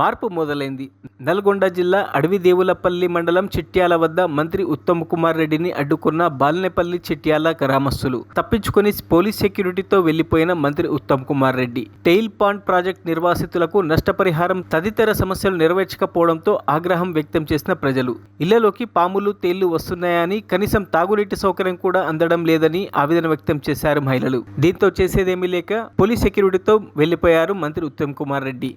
మార్పు మొదలైంది. నల్గొండ జిల్లా అడవిదేవులపల్లి మండలం చిట్యాల వద్ద మంత్రి ఉత్తమ్ కుమార్ రెడ్డిని అడ్డుకున్న బాలినేపల్లి చిట్యాల గ్రామస్తులు. తప్పించుకొని పోలీస్ సెక్యూరిటీతో వెళ్లిపోయిన మంత్రి Uttam Kumar Reddy. Tail pond project నిర్వాసితులకు నష్టపరిహారం తదితర సమస్యలు నెరవేర్చకపోవడంతో ఆగ్రహం వ్యక్తం చేసిన ప్రజలు. ఇళ్లలోకి పాములు, తేళ్లు వస్తున్నాయని, కనీసం తాగునీటి సౌకర్యం కూడా అందడం లేదని ఆవేదన వ్యక్తం చేశారు మహిళలు. దీంతో చేసేదేమీ లేక పోలీస్ సెక్యూరిటీతో వెళ్లిపోయారు మంత్రి ఉత్తమ్ కుమార్ రెడ్డి.